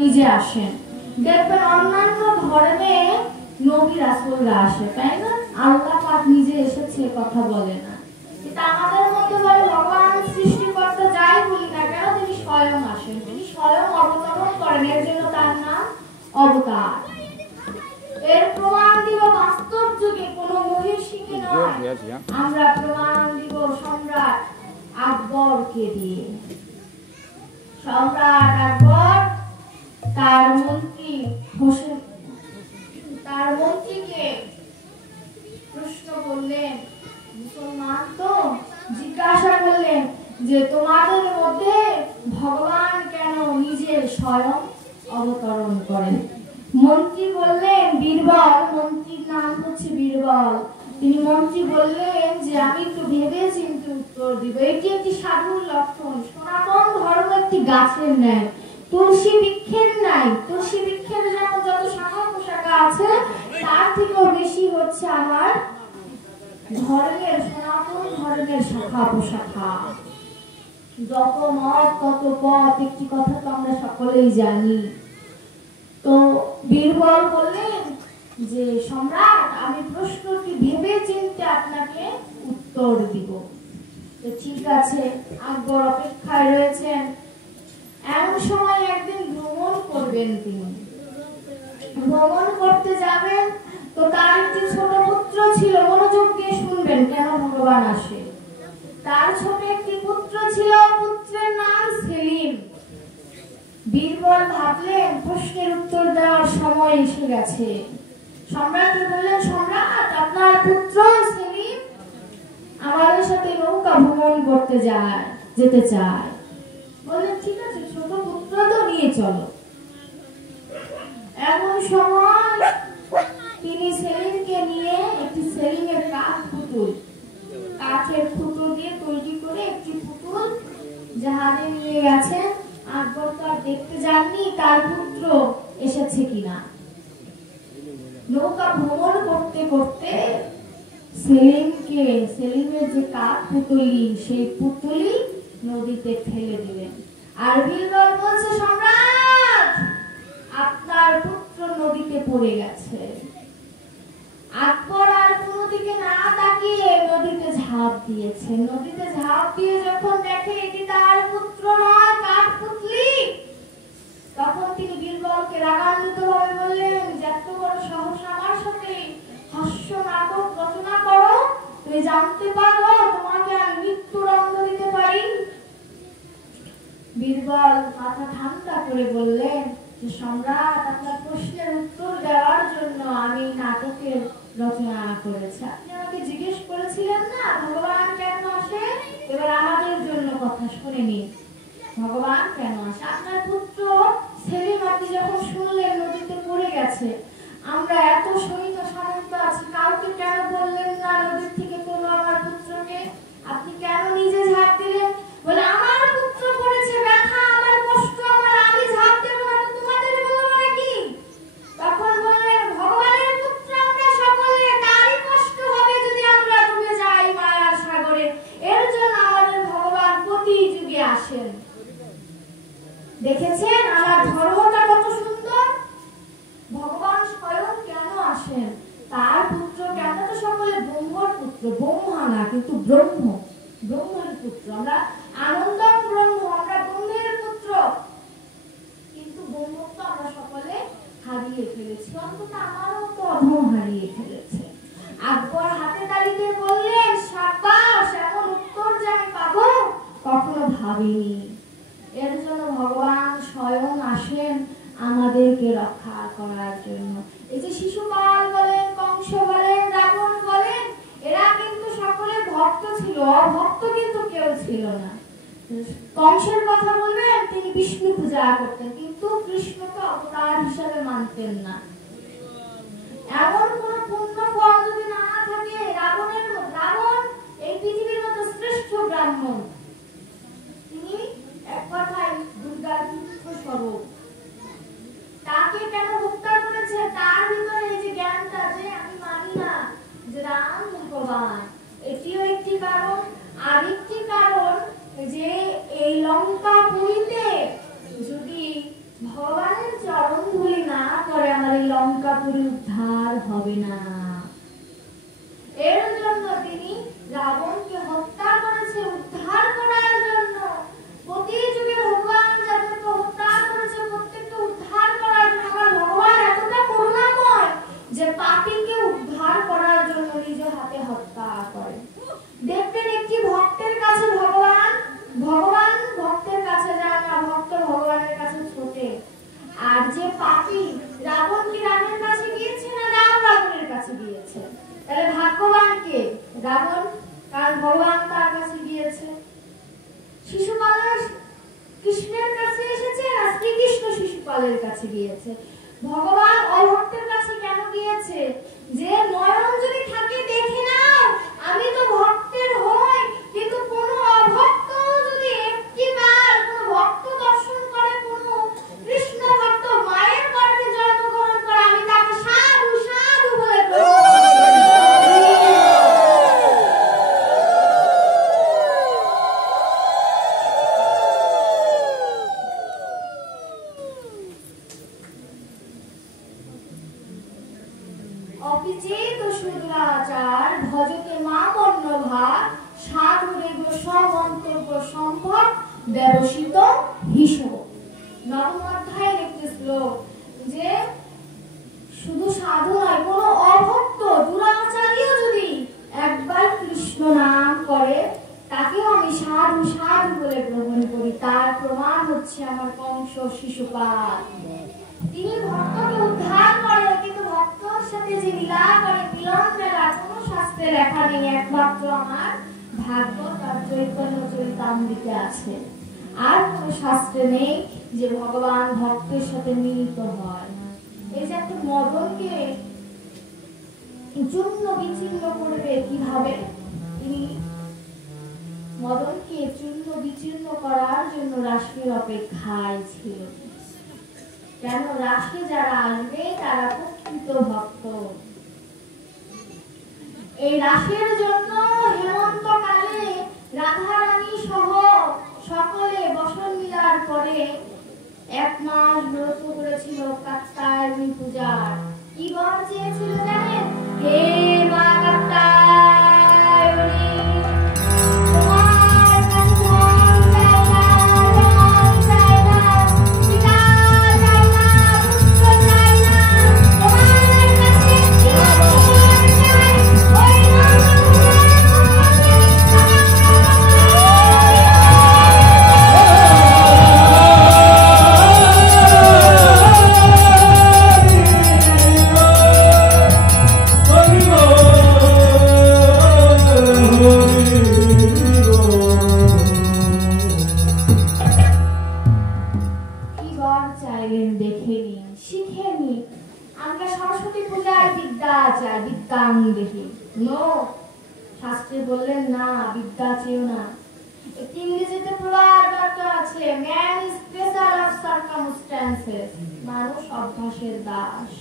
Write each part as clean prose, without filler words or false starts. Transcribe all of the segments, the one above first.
নিজে আসেন। দেখবেন অন্যান্য ধর্মে নবী রাসূলরা আসে, তাই না? আল্লাহ পাক নিজে এসেছে কথা বলে না। কিন্তু আমাদের মধ্যে বলে ভগবান সৃষ্টিকর্তা যাই বলি না কেন তিনি স্বয়ং আসেন, তিনি স্বয়ং অবতরণ করেন, এর জন্য তার নাম অবতার। এর প্রমাণ দিব বাস্তব যুগে কোনো মহিষীকে নয়, আমরা প্রমাণ দিব সম্রাট আকবরকে দিয়ে। সম্রাট আকবর তার মন্ত্রীকে প্রশ্ন করলেন, মুসলমান তো, জিজ্ঞাসা করলেন যে তোমাদের মধ্যে ভগবান কেন নিজে স্বয়ং অবতরণ করেন? মন্ত্রী বললেন, বীরবল, মন্ত্রীর নাম হচ্ছে বীরবল, মন্ত্রী বললেন যে আমি একটু ভেবে চিন্তে উত্তর দিব। এটি একটি সাধুর লক্ষণ। সনাতন ধর্ম একটি গাছের ন্যায়, তুলসী বৃক্ষের নাই। তুলসী বৃক্ষের যেমন যত শাখা পোশাখা আছে, তার থেকেও বেশি হচ্ছে আমার ধর্মের, সনাতন ধর্মের শাখা পোশাখা। যত মত তত পথ, একটি কথা তো আমরা সকলেই জানি। তো বীরবল বললেন যে সম্রাট, আমি প্রশ্নটি ভেবে চিন্তে আপনাকে উত্তর দিব। তো ঠিক আছে, আকবর অপেক্ষায় রয়েছেন। এমন সময় একদিন ভ্রমণ করবেন তিনি। ভ্রমণ করতে যাবেন, তো তার একটি ছোট পুত্র ছিল। মনোযোগ দিয়ে শুনবেন কেন ভগবান আসে। তার ছোট একটি পুত্র ছিল, পুত্রের নাম সেলিম। বীরবল ভাবলেন প্রশ্নের উত্তর দেওয়ার সময় এসে গেছে। সম্রাটকে বললেন, সম্রাট, আপনার পুত্র সেলিম আমাদের সাথে নৌকা ভ্রমণ করতে যেতে চায়। বললেন ঠিক আছে, ছোট পুত্র তো নিয়ে চলো। এমন সময় তিনি সেলিমকে নিয়ে একটি সেলিমের কাঠের পুতুল দিয়ে তৈরি করে একটি পুতুল জাহাজে নিয়ে গেছেন। আকবর তো আর দেখতে যাননি তার পুত্র এসেছে কিনা। নৌকা ভ্রমণ করতে করতে সেলিমের যে কাঠ পুতুলি, সেই পুতুলি নদীতে ফেলে দিলেন। আর বীরবল বলছে, সম্রাট, আপনার পুত্র নদীতে পড়ে গেছে। আকবর আর কোনো দিকে না তাকিয়ে নদীতে ঝাঁপ দিয়েছে। নদীতে ঝাঁপ দিয়ে যখন দেখে এটি তার পুত্র নয়, কাঠপুতলি, তখন তিনি বীরবলকে রাগান্বিত ভাবে বললেন, এত বড় সাহস আমার সাথে হাস্য নাটক রচনা করো, তুমি জানতে পারো তোমাকে আমি মৃত্যুদণ্ড দিতে পারি। বীরবল মাথা ঠান্ডা করে বললেন যে সম্রাট, আপনার প্রশ্নের উত্তর দেওয়ার জন্য আমি নাটকের রচনা করেছি। আপনি আমাকে জিজ্ঞেস করেছিলেন না ভগবান কেন আসে, এবার আমাদের জন্য কথা শুনে নিন। ভগবান কেন আসে? আপনার পুত্র সেলিম, আপনি যখন শুনলেন নদীতে পড়ে গেছে, আমরা এত সৈন্য সামন্ত আছি, কাউকে কেন বললেন না নদীর থেকে তোলো আমার পুত্রকে? আপনি কেন নিজে ঝাঁপ দিলেন? বলে আমার পুত্র পড়েছে, ব্যথা আমার, কষ্ট আমার, আমি ঝাঁপ দেবো না, তোমাদের বলবো নাকি? তখন বললেন, ভগবানের পুত্র আমরা সকলে, তারই কষ্ট হবে যদি আমরা ডুবে যাই মায়ার সাগরে। এর জন্য আমাদের ভগবান প্রতি যুগে আসেন। দেখেছেন আমার ধর্মটা কত সুন্দর? ভগবান স্বয়ং কেন আসেন? তার পুত্র কেন? তো সকলে ব্রহ্মর পুত্র, ব্রহ্মা না কিন্তু ব্রহ্মের পুত্র। আমরা আনন্দম ব্রহ্ম, আমরা ব্রহ্মের পুত্র, কিন্তু ব্রহ্মত্ব আমরা সকলে হারিয়ে ফেলেছি, অন্তত আমারও তো অধম হারিয়ে ফেলেছে। আকবর হাতে তালিতে বললেন, সাব্বাস, এমন উত্তর যে আমি পাবো কখনো ভাবিনি। এর জন্য ভগবান স্বয়ং আসেন আমাদেরকে রক্ষা করার জন্য। এই যে শিশুপাল বলেন, কংস বলেন, রাবণ বলেন, এরা কিন্তু সকলে ভক্ত ছিল, অভক্ত কিন্তু কেউ ছিল না। কংসের কথা বলবেন, তিনি বিষ্ণু পূজা করতেন, কিন্তু কৃষ্ণকে অবতার হিসাবে মানতেন না। এমন কোন পুণ্য ফল যদি না থাকে, রাবণ এই পৃথিবীর মধ্যে শ্রেষ্ঠ ব্রাহ্মণ, তিনি এক কথায় দুর্গার পুত্র স্বরূপ। তাকে কেন হত্যা করেছে? তার ভিতরে এই যে জ্ঞানটা যে আমি মানি না যে রাম ভগবান, এটিও একটি কারণ। আরেকটি কারণ যে এই লঙ্কা পুরীতে যদি ভগবানের লঙ্কাপুরী উদ্ধার হবে না। এর জন্য তিনি রাবণকে হত্যা করেছে উদ্ধার করার জন্য। প্রতি যুগে ভগবান যাদেরকে হত্যা করেছে প্রত্যেককে উদ্ধার করার জন্য। ভগবান এতটা করুণাময় যে পাপীকে উদ্ধার করার জন্য নিজ হাতে হত্যা করে। দেখবেন একটি ভক্তের কাছে ভগবান ভক্তের কাছে যায় না, ভক্ত ভগবানের কাছে ছোটে। আর যে পাপী রাবণ কি রামের কাছে গিয়েছে না রাম রাবণের কাছে গিয়েছে? তাহলে ভাগ্যবান কে? রাবণ, কারণ ভগবান তার কাছে গিয়েছে। শিশুপালের কৃষ্ণের কাছে এসেছে না শ্রীকৃষ্ণ শিশুপালের কাছে গিয়েছে? ভগবান অভক্তের কাছে কেন গিয়েছে? যে নয়ন যদি থাকে দেখে নাও, আমি তো ভক্তের হই, কিন্তু কোন অভক্ত যদি একটিবার কোন ভক্ত দর্শন করে, কোন কৃষ্ণ ভক্ত মায়ের গর্ভে জন্মগ্রহণ করে, আমি তাকে সাধু সাধু বলে অপিচেত শুদ্রাচার ভজতে মা বন্যভার সাধুরেব সমন্তব্য সম্ভব ব্যবসিত হিসব। নবম অধ্যায়ের একটি শ্লোক, যে শুধু সাধু নয়, কোন অভক্ত দুরাচারীও যদি একবার কৃষ্ণ নাম করে তাকেও আমি সাধু সাধু বলে গ্রহণ করি। তার প্রমাণ হচ্ছে আমার কংস শিশুপাল। তিনি ভক্তকে উদ্ধার করে, কিন্তু ভক্তর সাথে যে লীলা করে মিলন মেলা কোন শাস্ত্রে লেখা নেই, একমাত্র আমার ভাগবত আর চৈতন্য চরিতামৃতে আছে। আর কোন শাস্ত্রে নেই যে ভগবান ভক্তের সাথে মিলিত হয়। এই যে একটা মদনকে চূর্ণ বিচূর্ণ করবে কিভাবে? তিনি মদনকে চূর্ণ বিচূর্ণ করার জন্য রাসের অপেক্ষায় ছিল। কেন? রাসে যারা আসবে তারা প্রকৃত ভক্ত। এই রাসের জন্য হেমন্তকালে রাধারানী সহ সকলে বসন মিলার পরে 1 মাস ব্রত করেছিল কাত্যায়নী পূজার। কি বর চেয়েছিল জানেন? হে মা কাত্যায়নী, তোমার কাছে ধন চাই না, ধন চাই না, পিতা চাই না, পুত্র চাই না, তোমার কাছে চাই ওই শাস্ত্রে বললেন না, বিদ্যা চেয়েও না। একটি ইংরেজিতে প্রবাদ বাক্য আছে, man is creature of circumstances. মানুষ অভ্যাসের দাস।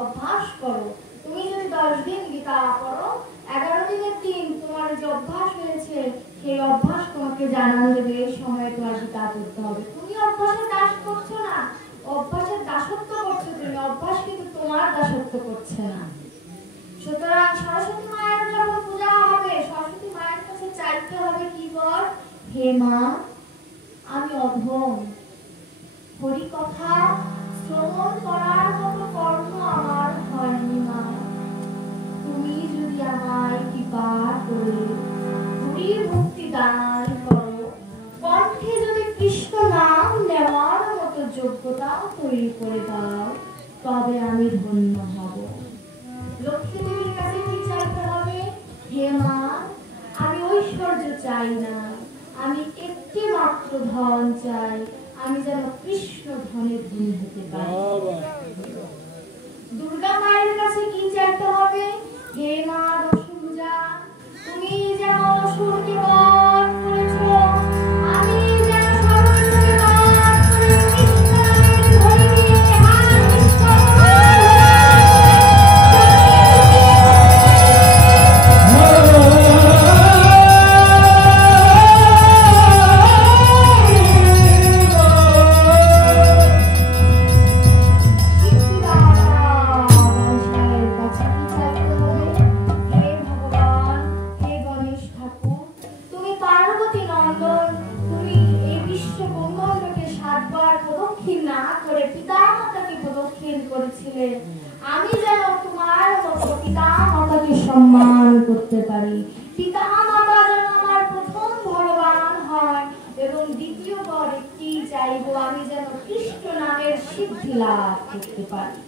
অভ্যাস করো। তুমি যদি 10 দিন গীতা পড়ো, 11 দিনের দিন তোমার যে অভ্যাস হয়েছে সেই অভ্যাস তোমাকে জানান দেবে এই সময় তোমার গীতা পড়তে হবে। তুমি অভ্যাসের দাস করছো না, অভ্যাসের দাসত্ব করছো তুমি, অভ্যাস কিন্তু তোমার দাসত্ব করছে না। সুতরাং সরস্বতী মায়ের যখন পূজা হবে, সরস্বতী মায়ের কাছে চাইতে হবে কি বর? হে মা, আমি অধম, হরি কথা শ্রবণ করার মতো কর্ম আমার হয়নি মা। তুমি যদি আমায় কৃপা করে হরি ভক্তি দান করো, কণ্ঠে যদি কৃষ্ণ নাম নেওয়ার মতো যোগ্যতা তৈরি করে দাও, তবে আমি ধন্য হব। লক্ষ্মী দেবীর কাছে কি চাইতে হবে? হে মা, আমি ঐশ্বর্য চাই না, আমি একটি মাত্র ধন চাই, আমি যেন কৃষ্ণ ধনে ধনী হতে পারি। দুর্গা মায়ের কাছে কি চাইতে হবে? হে মা দশভুজা, তুমি যেমন অসুরকে বধ করেছো, আমি যেন সর্বত্রকে বধ করে কৃষ্ণ নামের ধ্বনি দিয়ে হরে কৃষ্ণ না করে পিতামাতাকে প্রদক্ষিণ করেছিলে, আমি যেন তোমার মতো পিতামাতাকে সম্মান করতে পারি। পিতামাতা যেন আমার প্রথম ভগবান হয় এবং দ্বিতীয় বর একটি চাইবো, আমি যেন কৃষ্ণ নামের সিদ্ধি লাভ করতে পারি।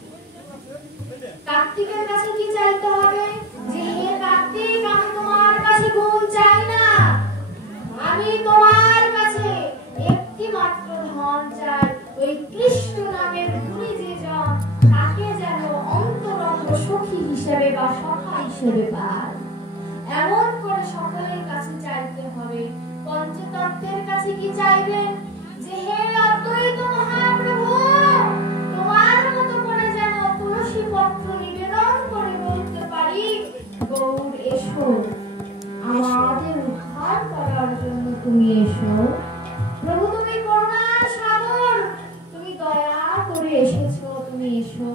কার্তিকের কাছে কি চাইতে হবে? যে হে কার্তিক, আমি তোমার কাছে গুণ চাই না, আমি তোমার কাছে একটি মাত্র ধন চাই। ওই কৃষ্ণ নামের গুণী যে জন, তাকে যেন অন্তরঙ্গ সখী হিসেবে বা সখা হিসেবে পায়। এমন করে সকলের কাছে চাইতে হবে। পঞ্চতত্ত্বের কাছে কি চাইবেন? যে হে অদ্বৈত মহাপ্রভু, তোমার মতো করে যেন তুলসী পত্র নিবেদন করে বলতে পারি, গৌর এসো, আমাদের উদ্ধার করার জন্য তুমি এসো। প্রভু তুমি করুণার সাগর, তুমি দয়া করে এসেছো, তুমি এসো।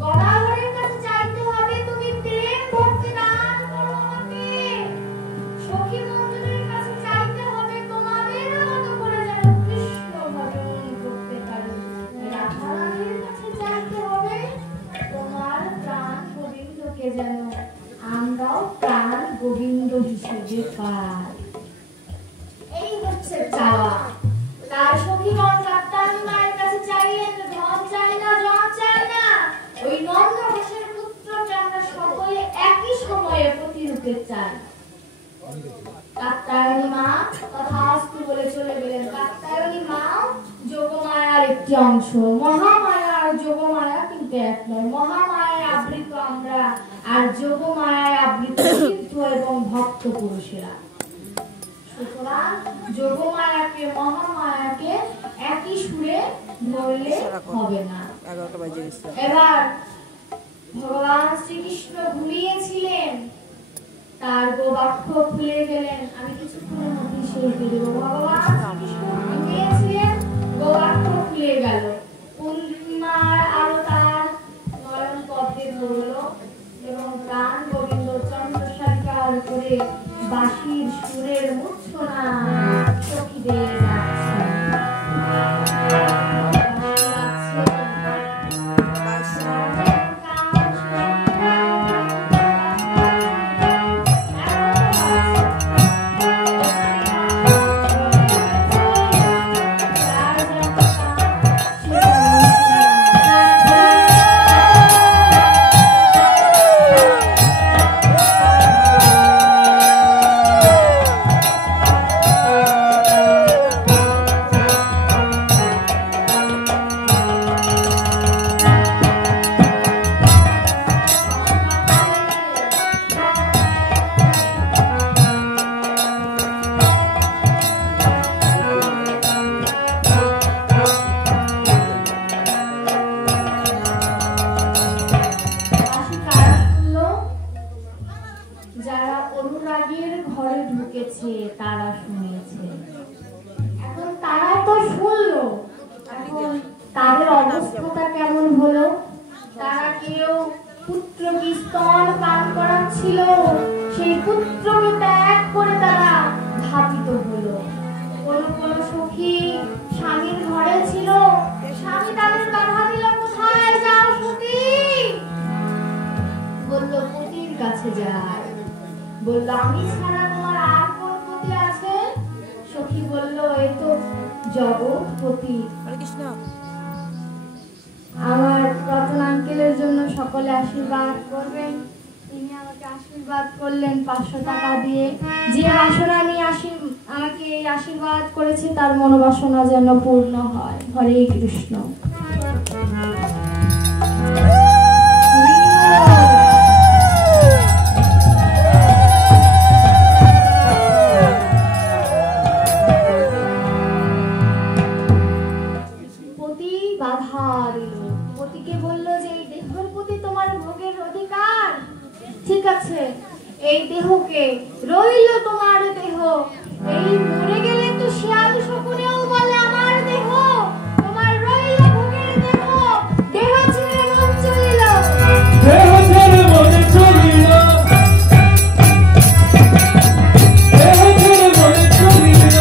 গদাধরের কাছে চাইতে হবে, তুমি প্রেম ভক্তি দান করো আমাকে। সখী মন্দিরের কাছে চাইতে হবে, তোমাদের মতো করে যেন কৃষ্ণ ভজন করতে পারি। রাধারানীর কাছে চাইতে হবে, তোমার প্রাণ গোবিন্দকে যেন আমরাও প্রাণ গোবিন্দ হিসেবে পাই। এই হচ্ছে চাওয়া। তার সখীগণ কাত্যায়নী মায়ের কাছে চাইলেন, ধন চাই না, জন চাই না, ওই নন্দ ঘোষের পুত্রকে আমরা সকলে একই সময়ে প্রতিরূপে চাই। কাত্যায়নী মা তথাস্তু বলে চলে গেলেন। কাত্যায়নী মা যোগমায়ার একটি অংশ। মহামায়া আর যোগমায়া কিন্তু এক নয়। মহামায়ায় আবৃত আমরা, আর যোগমায়ায় আবৃত সিদ্ধ এবং ভক্ত পুরুষেরা। সুতরাং যোগমায়াকে মহামায়াকে একই সুরে ধরলে হবে না। এবার ভগবান শ্রীকৃষ্ণ ঘুমিয়েছিলেন, তার গোবাক্ষ খুলে গেলেন। আমি কিছুক্ষণের মধ্যে শেষ দিয়ে দেবো। ভগবান শ্রীকৃষ্ণ ঘুমিয়েছিলেন, গোবাক্ষ খুলে গেল। পূর্ণিমার আলো তার নয়ন পদ্মে ধরল এবং প্রাণ গোবিন্দ চন্দ্রশালিকার করে বাঁশির সুরের মূর্ছনা সখীদের যাচ্ছে। আমার রতন আঙ্কেলের জন্য সকলে আশীর্বাদ করবেন। তিনি আমাকে আশীর্বাদ করলেন 500 টাকা দিয়ে। যে বাসনা আমাকে এই আশীর্বাদ করেছে তার মনোবাসনা যেন পূর্ণ হয়। হরে কৃষ্ণ। পতিকে বলল যে এই দেহের প্রতি তোমার ভোগের অধিকার, ঠিক আছে, এই দেহকে রইল তোমার দেহ, এই মরে গেলে তো শিয়াল শকুনেও বলে আমার দেহ, তোমার রইল ভোগের দেহ, দেহ ছেড়ে মন চলিল, দেহ ছেড়ে মন চলিল, দেহ ছেড়ে মন চলিল।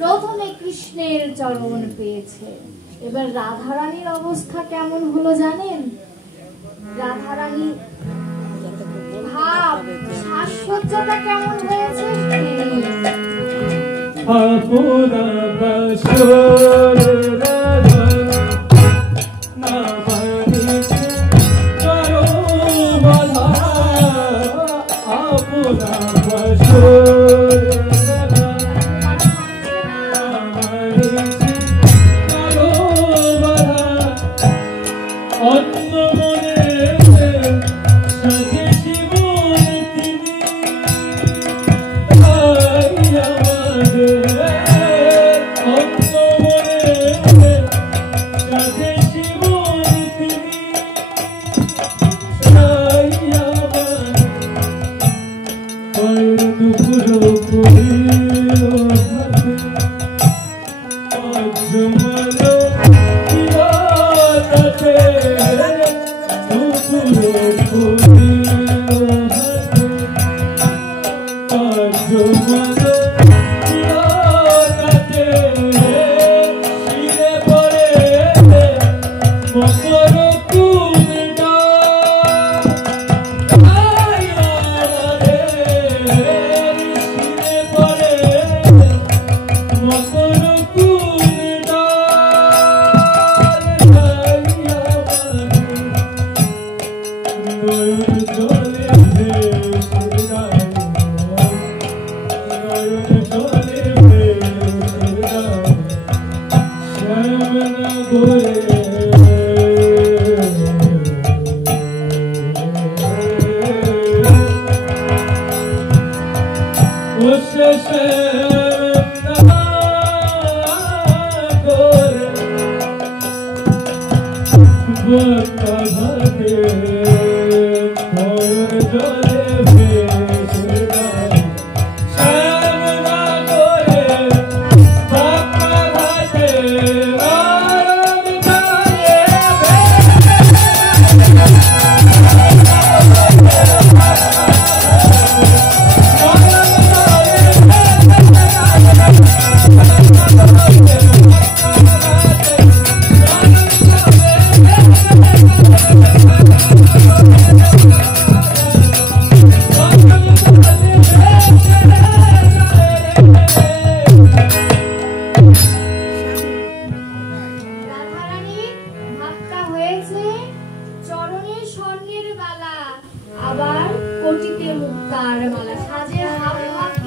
প্রথমে কৃষ্ণের চরণ পেয়েছে, এবার রাধারানীর অবস্থা কেমন হলো জানেন? রাধারানী ভাব সাজসজ্জাটা কেমন হয়েছে? Mother